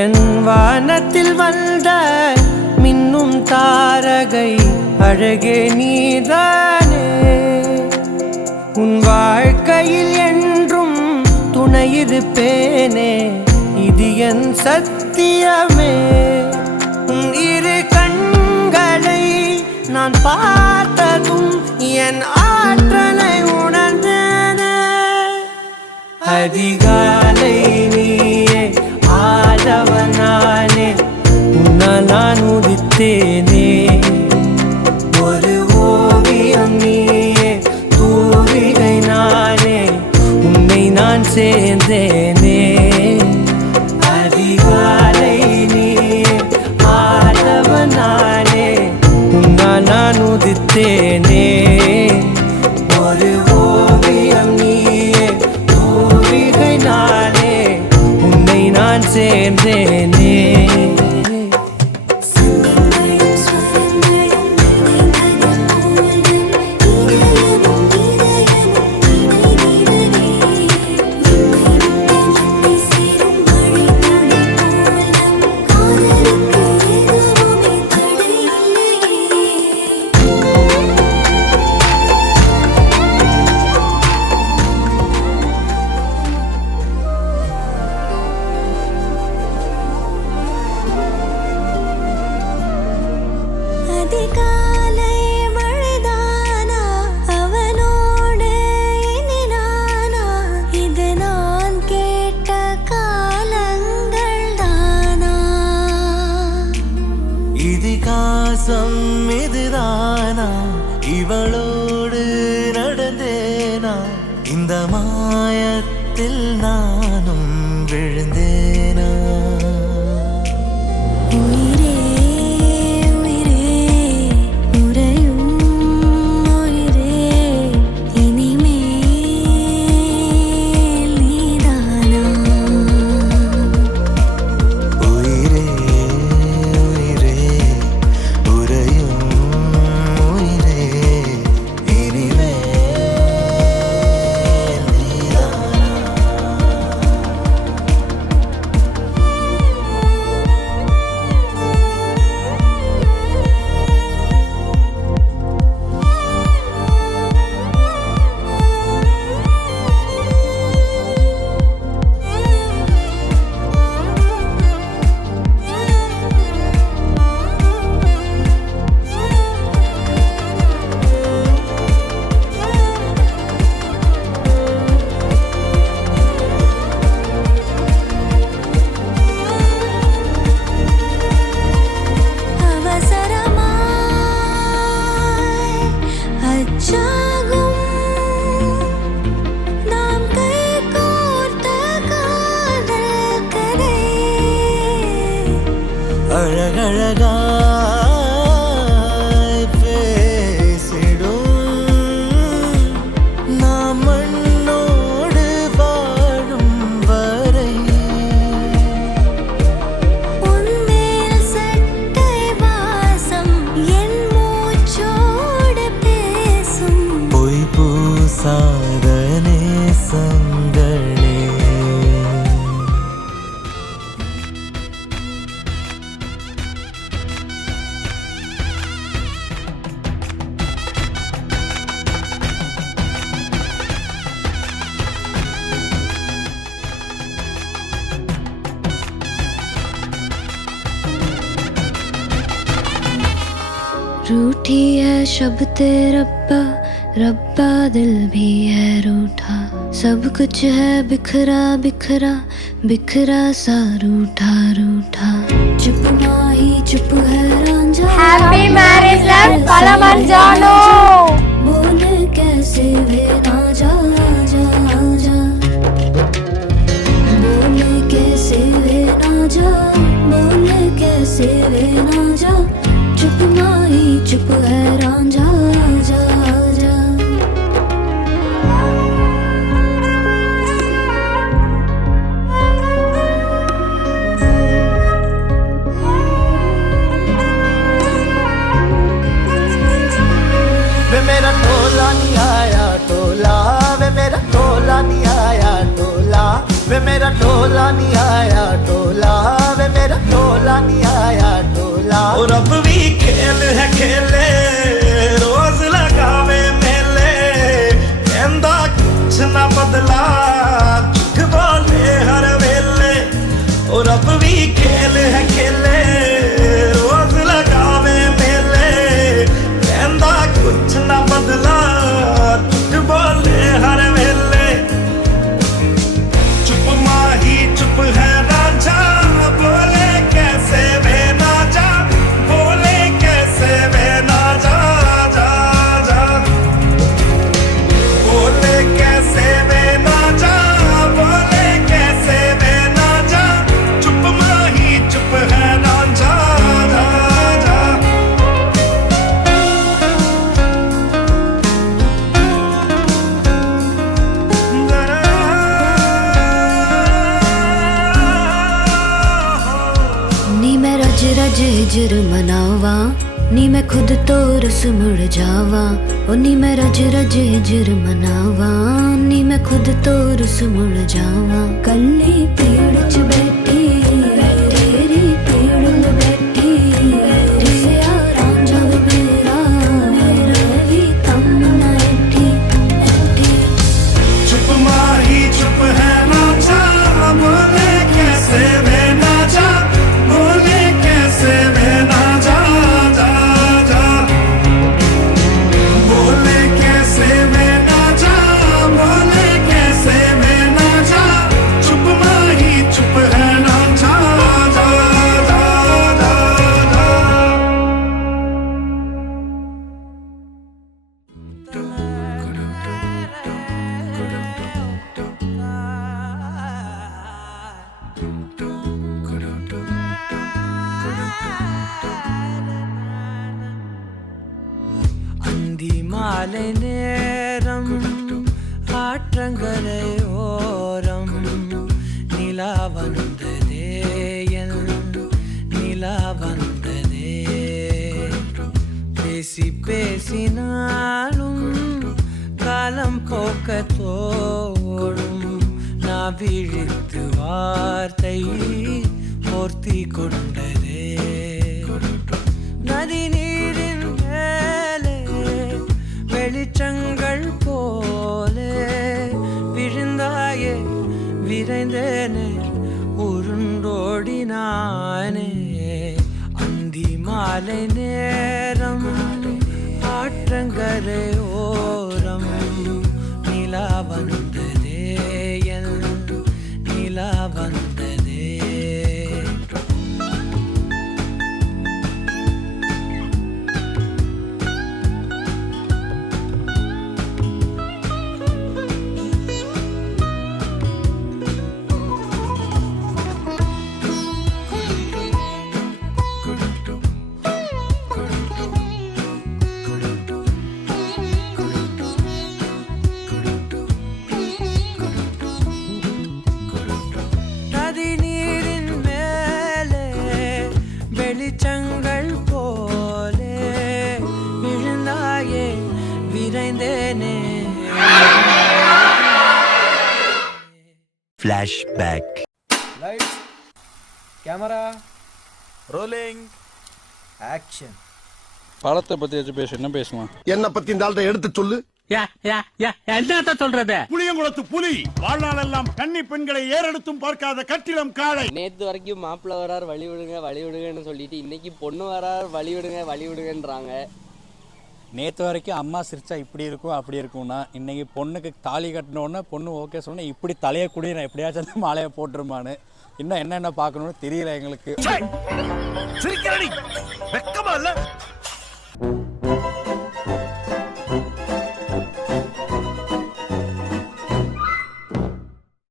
என் வானத்தில் வந்த மின்னும் தாரகை அழகே நீதானே. உன் வாழ்க்கையில் என்றும் துணையிருப்பேனே, இது என் சத்தியமே. உன் இரு கண்களை நான் பார்த்ததும் என் ஆற்றலை உணர்ந்தேனே. அதிகாலை நீயே ஆதவனானே, உன்னால் நான் உதித்தேனே. ஒரு ஓவியம் நீயே தூரிகை நானே, உன்னை நான் சேர்ந்தேனே. அதிகாலை நீயே ஆதவனானே, உன்னால் நான் உதித்தேனே. ஒரு ஓவியம் நீயே தூரிகை நானே, உன்னை நான் சேர்ந்தேனே. அதிகாலை மழைதானா, அவனோடு இனி நானா, இது நான் கேட்ட காலங்கள் தானா. இதிகாசம் இதுதானா, இவளோடு நடந்தேனா, இந்த மாயத்தில் நானும் விழுந்தேனா. உயிரே உயிரே உறையும் உயிரே, இனிமேல் நீதானா. உயிரே உயிரே உறையும் உயிரே, இனிமேல் நீதானா. அவசரமாய் அச்சாகும் நாம் கைகோர்த்த காதல் கதை. அழகழகாய் பேசிடும் நாம் மண்ணோடு வாழும் வரை. உன்மேல் சட்டை வாசம் என் மூச்சோடு பேசும். பொய் பூசாத நேசங்களே. रूठी है शब्द रब्बा, रब्बा दिल भी है रूठा. सब कुछ है बिखरा बिखरा, बिखरा सा रूठा रूठा. चुप माही चुप है Ranjha. Happy marriage life Kalamanjaro. बोल कैसे वे ना जा जा जा. बोल कैसे वे ना जा, बोल कैसे वे ना जा. चुप माही चुप है रांझा जा जा. वे मेरा टोला नहीं आया टोला, वे मेरा टोला नहीं आया टोला, वे मेरा टोला नहीं आया टोला, वे मेरा टोला नहीं आया टोला। और अब भी खेल है खेले रोज लगावे मेले, कहंदा कुछ ना बदला झूठ बोले हर वेले। और अब भी खेल है खेले रोज लगावे मेले, कहंदा कुछ ना बदला झूठ बोले हर वेले। चुप माही चुप है राजा, बोले कैसे वे ना जा, बोले कैसे वे ना जा जा जा, बोले कैसे वे ना जा, बोले कैसे वे ना जा। चुप माही चुप है राजा जा जा। नी मैं रज रज हिजर मनावा, नी मैं खुद तो रस मुड़ जावा। ओ नी मैं रज रज हिजर मनावा, नी मैं खुद तो रस मुड़ जावा। कल्ली पेड़ च बैठी तेरी पेड़ में बैठी, रिया रांझा वे मेरा भी कम ना ऐठी ऐठी। चुप माही चुप है ना जा, बोले कैसे वे ना जा, बोले कैसे वे ना जा जा जा, बोले कैसे वे ना जा, बोले कैसे वे ना जा। चुप माही चुप है ना जा जा जा जा जा। அந்தி மாலை நேரம் ஆற்றங்கரையோரம் நிலா வந்ததே என் நிலா வந்ததே. பேசி பேசினாலும் காலம் போக்க தோடும், நான் விழித்து வார்த்தை போர்த்தி கொண்டதே. நதி நீரின் மேலே வெளிச்சங்கள் போலே விழுந்தாயே, விரைந்தேனே உருண்டோடினானே. அந்தி மாலை நேரம் ஆற்றங்கரை ஓரம் நிலா வந்ததே என் நிலா வந்ததே. நதி நீரின் மேலே வெளிச்சங்கள் போலே விழுந்தாயே, விரைந்தேனே. Flashback. Lights, camera, Rolling. action. படத்தை பத்தி வச்சு பேச என்ன பேசலாம்? என்ன பத்தி இந்த ஆள்கிட்ட எடுத்து சொல்லு. என்னத்த சொல்றது? புளியங்குளத்து புலி வாழ்நாளெல்லாம் கன்னி பெண்களை ஏறெடுத்தும் பார்க்காத கட்டிடம் காளை. நேத்து வரைக்கும் மாப்பிள்ள வரார் வழி விடுங்கன்னு சொல்லிட்டு இன்னைக்கு பொண்ணு வரார் வழி விடுங்கன்றாங்க. நேற்று வரைக்கும் அம்மா சிரிச்சா இப்படி இருக்கும் அப்படி இருக்கும்னா, இன்னைக்கு பொண்ணுக்கு தாலி கட்டினோடனே பொண்ணு ஓகே சொன்னா இப்படி தலையை கூடி நான் எப்படியாச்சும் மாலையை போட்டுருமான்னு இன்னும் என்னென்ன பார்க்கணும்னு தெரியல எங்களுக்கு. வெக்கமா இல்ல?